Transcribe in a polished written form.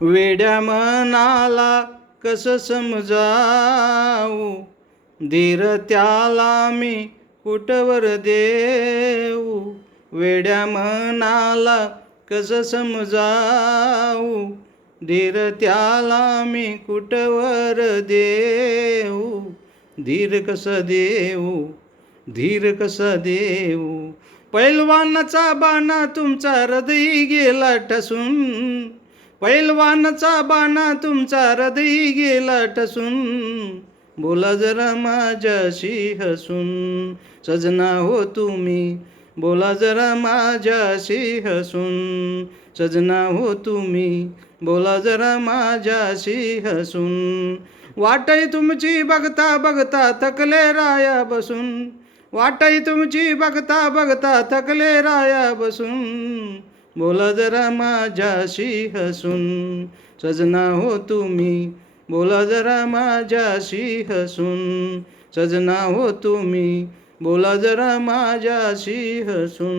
वेड्या मनाला कस समजावू, धीर त्याला मी कुठवर देऊ. वेड्या मनाला कस समजावू, धीर त्याला मी कुठवर देऊ. धीर कसा देऊ, धीर कसा देऊ. पैलवानाचा बाणा तुमचा हृदयी गेला ठसून, पैलवानाचा बाणा तुमचा हृदयी गेला ठसून. बोला जरा माझ्याशी हसून, सजना हो तुम्ही. बोला जरा माझ्याशी हसून, सजना हो तुम्ही. बोला जरा माझ्याशी हसून. वाटही तुमची बघता बघता थकले राया बसून, वाटही तुमची बघता बघता थकले राया बसून. बोला जरा माझ्याशी हसून, सजना हो तुम्ही. बोला जरा माझ्याशी हसून, सजना हो तुम्ही. बोला जरा माझ्याशी हसून.